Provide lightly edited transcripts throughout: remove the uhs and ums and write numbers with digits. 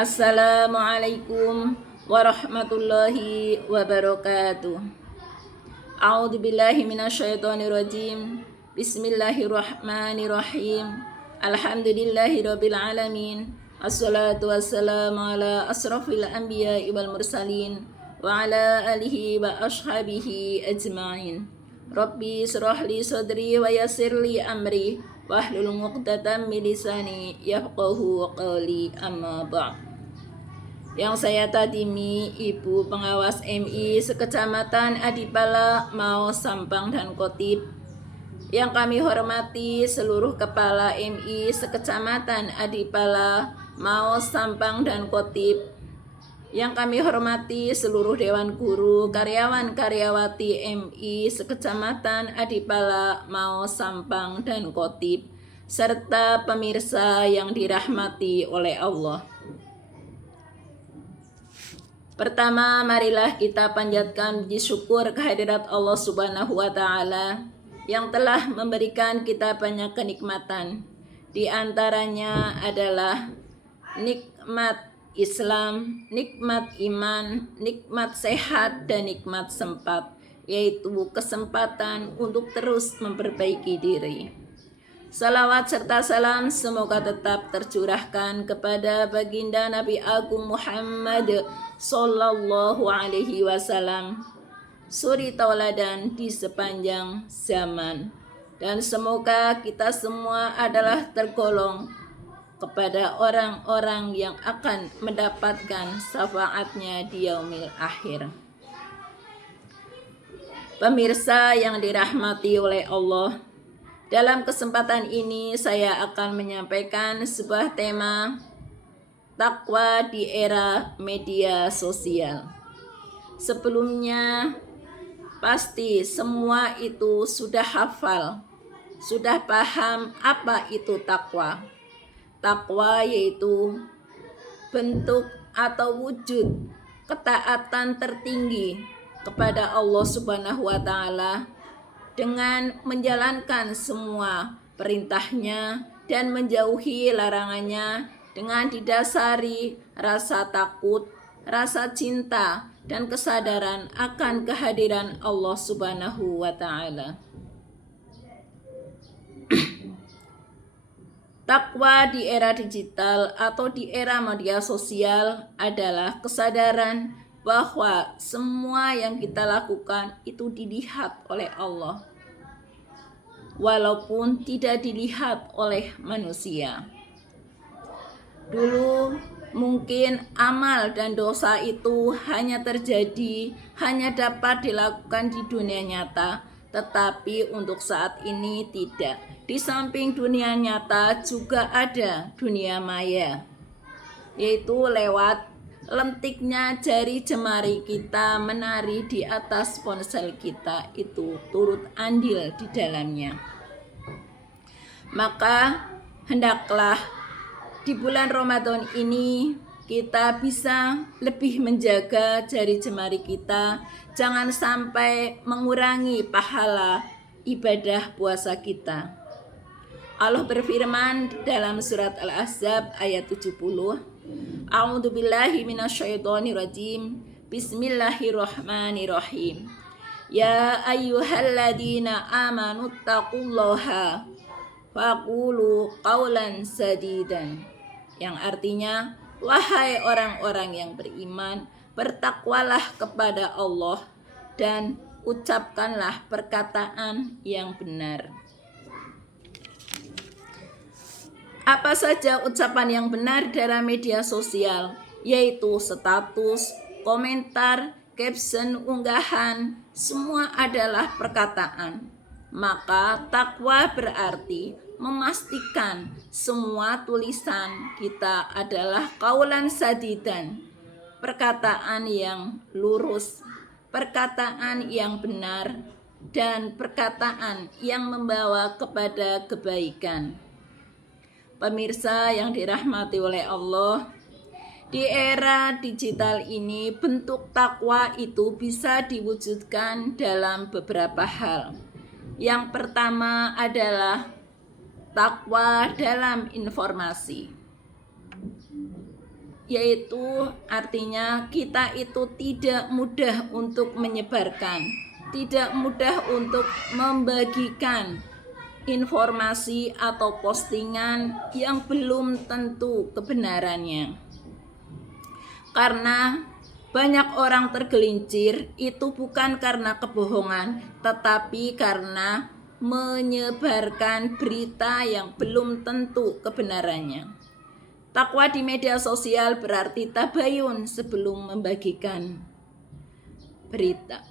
Assalamualaikum warahmatullahi wabarakatuh. A'udzu billahi minasyaitonir rajim. Bismillahirrahmanirrahim. Alhamdulillahirabbil alamin. Assalatu wassalamu ala asrafil anbiya'i wal mursalin wa ala alihi wa ashabihi ajma'in. Rabbi shrah li sadri wa yassir li amri wahlul 'uqdatam min lisani yafqahu qawli, amma ba'd. Yang saya tadimi Ibu Pengawas MI Sekecamatan Adipala, Maos, Sampang, dan Kotip. Yang kami hormati seluruh Kepala MI Sekecamatan Adipala, Maos, Sampang, dan Kotip. Yang kami hormati seluruh Dewan Guru, karyawan-karyawati MI Sekecamatan Adipala, Maos, Sampang, dan Kotip, serta pemirsa yang dirahmati oleh Allah. Pertama, marilah kita panjatkan puji syukur kehadirat Allah Subhanahu wa Ta'ala yang telah memberikan kita banyak kenikmatan. Di antaranya adalah nikmat Islam, nikmat iman, nikmat sehat, dan nikmat sempat, yaitu kesempatan untuk terus memperbaiki diri. Salawat serta salam semoga tetap tercurahkan kepada baginda Nabi Agung Muhammad Sallallahu Alaihi Wasallam, suri tauladan di sepanjang zaman, dan semoga kita semua adalah tergolong kepada orang-orang yang akan mendapatkan syafaatnya di yaumil akhir. Pemirsa yang dirahmati oleh Allah, dalam kesempatan ini saya akan menyampaikan sebuah tema takwa di era media sosial. Sebelumnya pasti semua itu sudah hafal, sudah paham apa itu takwa. Takwa yaitu bentuk atau wujud ketaatan tertinggi kepada Allah Subhanahu wa Ta'ala dengan menjalankan semua perintahnya dan menjauhi larangannya dengan didasari rasa takut, rasa cinta, dan kesadaran akan kehadiran Allah Subhanahu wa Ta'ala. Takwa di era digital atau di era media sosial adalah kesadaran bahwa semua yang kita lakukan itu dilihat oleh Allah, walaupun tidak dilihat oleh manusia. Dulu mungkin amal dan dosa itu hanya dapat dilakukan di dunia nyata, tetapi untuk saat ini tidak. Di samping dunia nyata juga ada dunia maya, yaitu lewat lentiknya jari jemari kita menari di atas ponsel kita, itu turut andil di dalamnya. Maka hendaklah di bulan Ramadan ini kita bisa lebih menjaga jari jemari kita, jangan sampai mengurangi pahala ibadah puasa kita. Allah berfirman dalam surat Al-Ahzab ayat 70, A'udzu billahi minasyaitonir rajim. Bismillahirrahmanirrahim. Ya ayyuhalladzina amanu taqullaha faqulu qaulan sadidan. Yang artinya, wahai orang-orang yang beriman, bertakwalah kepada Allah dan ucapkanlah perkataan yang benar. Apa saja ucapan yang benar dalam media sosial, yaitu status, komentar, caption, unggahan, semua adalah perkataan. Maka takwa berarti memastikan semua tulisan kita adalah qaulan sadidan, perkataan yang lurus, perkataan yang benar, dan perkataan yang membawa kepada kebaikan. Pemirsa yang dirahmati oleh Allah, di era digital ini bentuk takwa itu bisa diwujudkan dalam beberapa hal. Yang pertama adalah takwa dalam informasi. yaitu artinya kita itu tidak mudah untuk menyebarkan, tidak mudah untuk membagikan informasi atau postingan yang belum tentu kebenarannya. Karena banyak orang tergelincir itu bukan karena kebohongan, tetapi karena menyebarkan berita yang belum tentu kebenarannya. Takwa di media sosial berarti tabayun sebelum membagikan berita.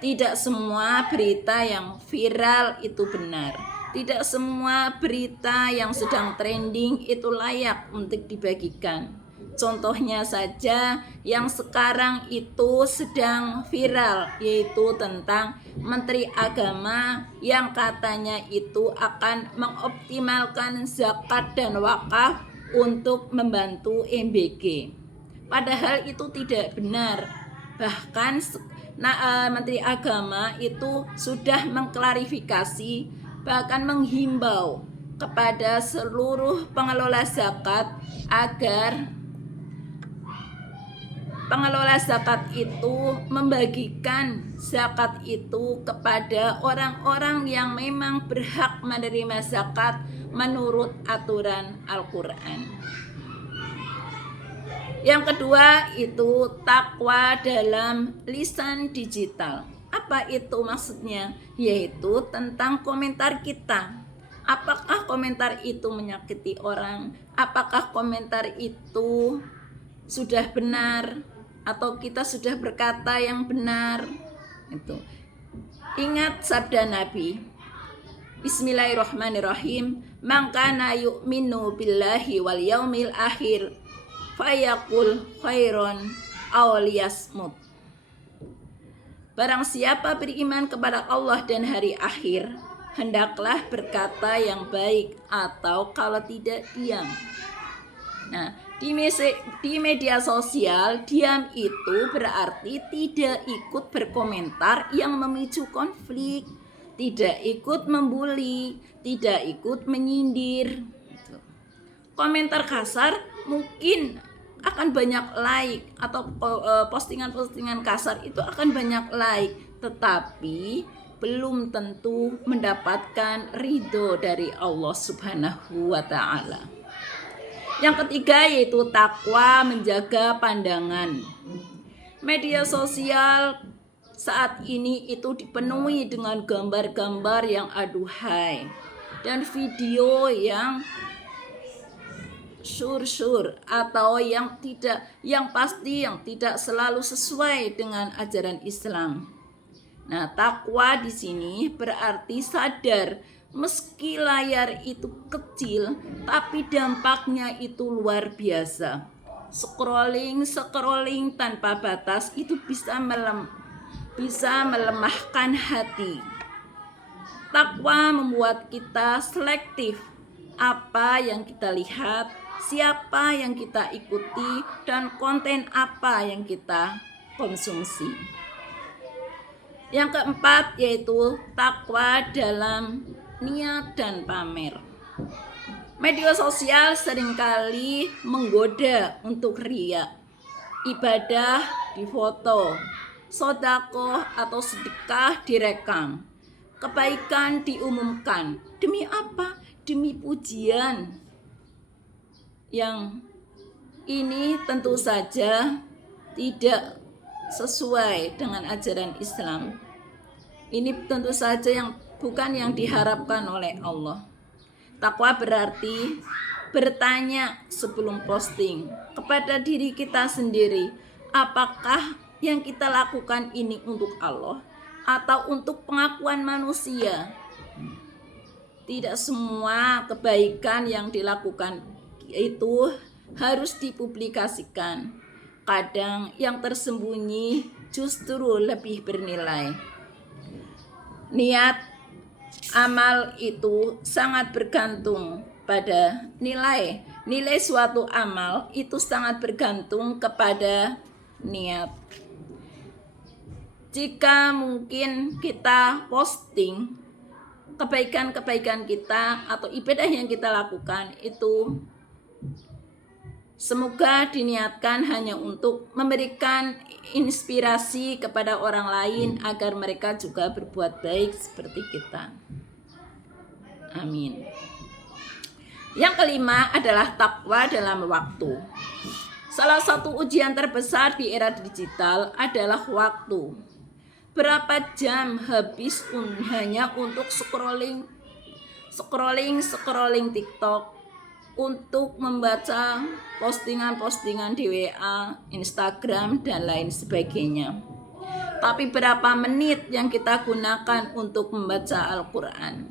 Tidak semua berita yang viral itu benar. Tidak semua berita yang sedang trending itu layak untuk dibagikan. Contohnya saja yang sekarang itu sedang viral, yaitu tentang Menteri Agama yang katanya itu akan mengoptimalkan zakat dan wakaf untuk membantu MBG. Padahal itu tidak benar. Bahkan Menteri Agama itu sudah mengklarifikasi, bahkan menghimbau kepada seluruh pengelola zakat agar pengelola zakat itu membagikan zakat itu kepada orang-orang yang memang berhak menerima zakat menurut aturan Al-Quran. Yang kedua itu takwa dalam lisan digital. Apa itu maksudnya? Yaitu tentang komentar kita. Apakah komentar itu menyakiti orang? Apakah komentar itu sudah benar? Atau kita sudah berkata yang benar? Itu. Ingat sabda Nabi. Bismillahirrahmanirrahim. Man kana yu'minu billahi wal yaumil akhir fayaqul khairon aw liyasmut. Barang siapa beriman kepada Allah dan hari akhir, hendaklah berkata yang baik, atau kalau tidak diam. Nah, di media sosial, diam itu berarti tidak ikut berkomentar yang memicu konflik, tidak ikut membuli, tidak ikut menyindir. Komentar kasar mungkin akan banyak like, atau postingan-postingan kasar itu akan banyak like, tetapi belum tentu mendapatkan ridho dari Allah Subhanahu wa Ta'ala. Yang ketiga yaitu takwa menjaga pandangan. Media sosial saat ini itu dipenuhi dengan gambar-gambar yang aduhai dan video yang syur atau yang pasti tidak selalu sesuai dengan ajaran Islam. Nah, takwa di sini berarti sadar meski layar itu kecil, tapi dampaknya itu luar biasa. Scrolling tanpa batas itu bisa melemahkan hati. Takwa membuat kita selektif apa yang kita lihat, siapa yang kita ikuti, dan konten apa yang kita konsumsi. Yang keempat yaitu takwa dalam niat dan pamer. Media sosial seringkali menggoda untuk riya. Ibadah difoto, sedekah atau sedekah direkam, kebaikan diumumkan. Demi apa? Demi pujian. Yang ini tentu saja tidak sesuai dengan ajaran Islam. Ini tentu saja bukan yang diharapkan oleh Allah. Takwa berarti bertanya sebelum posting kepada diri kita sendiri, apakah yang kita lakukan ini untuk Allah atau untuk pengakuan manusia? Tidak semua kebaikan yang dilakukan itu harus dipublikasikan. Kadang yang tersembunyi justru lebih bernilai. Niat amal itu sangat bergantung pada nilai. Nilai suatu amal itu sangat bergantung kepada niat. Jika mungkin kita posting kebaikan-kebaikan kita atau ibadah yang kita lakukan itu Semoga diniatkan hanya untuk memberikan inspirasi kepada orang lain agar mereka juga berbuat baik seperti kita. Amin. Yang kelima adalah takwa dalam waktu. Salah satu ujian terbesar di era digital adalah waktu. Berapa jam habis hanya untuk scrolling TikTok, untuk membaca postingan-postingan di WA, Instagram, dan lain sebagainya. Tapi berapa menit yang kita gunakan untuk membaca Al-Quran?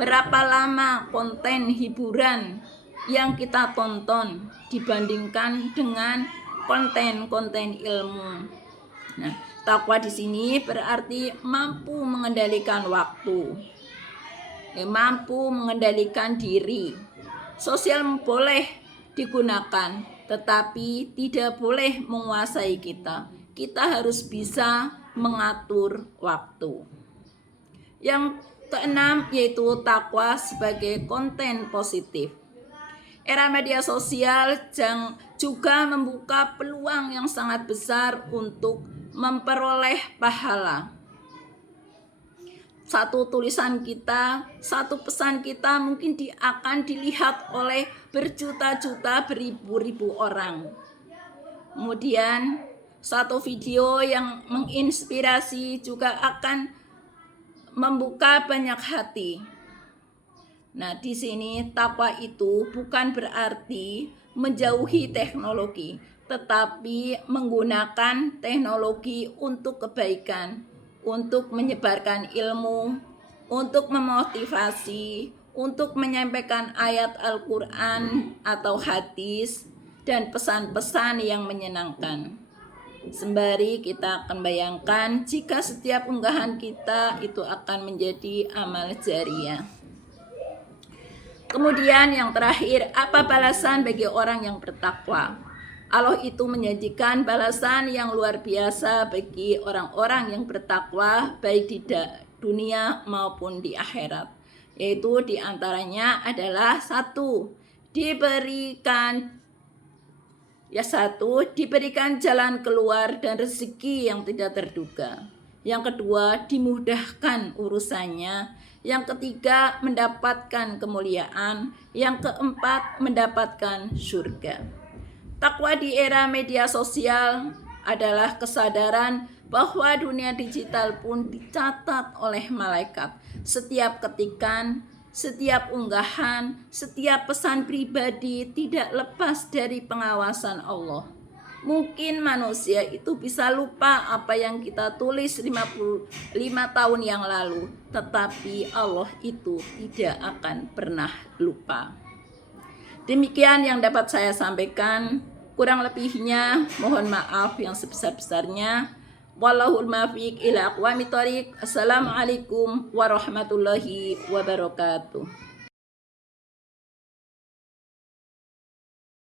Berapa lama konten hiburan yang kita tonton dibandingkan dengan konten-konten ilmu? Nah, takwa di sini berarti mampu mengendalikan waktu, mampu mengendalikan diri. Sosial boleh digunakan, tetapi tidak boleh menguasai kita. Kita harus bisa mengatur waktu. Yang keenam yaitu takwa sebagai konten positif. Era media sosial juga membuka peluang yang sangat besar untuk memperoleh pahala. Satu tulisan kita, satu pesan kita mungkin akan dilihat oleh berjuta-juta, beribu-ribu orang. Kemudian satu video yang menginspirasi juga akan membuka banyak hati. Nah, di sini takwa itu bukan berarti menjauhi teknologi, tetapi menggunakan teknologi untuk kebaikan, untuk menyebarkan ilmu, untuk memotivasi, untuk menyampaikan ayat Al-Quran atau hadis, dan pesan-pesan yang menyenangkan. Sembari kita akan bayangkan jika setiap unggahan kita itu akan menjadi amal jariah. Kemudian yang terakhir, apa balasan bagi orang yang bertakwa? Allah itu menjanjikan balasan yang luar biasa bagi orang-orang yang bertakwa baik di dunia maupun di akhirat. Yaitu diantaranya adalah diberikan jalan keluar dan rezeki yang tidak terduga. Yang kedua, dimudahkan urusannya. Yang ketiga, mendapatkan kemuliaan. Yang keempat, mendapatkan surga. Takwa di era media sosial adalah kesadaran bahwa dunia digital pun dicatat oleh malaikat. Setiap ketikan, setiap unggahan, setiap pesan pribadi tidak lepas dari pengawasan Allah. Mungkin manusia itu bisa lupa apa yang kita tulis 55 tahun yang lalu, tetapi Allah itu tidak akan pernah lupa. Demikian yang dapat saya sampaikan. Kurang lebihnya mohon maaf yang sebesar-besarnya. Wallahul muwaffiq ila aqwamit thoriq. Assalamualaikum warahmatullahi wabarakatuh.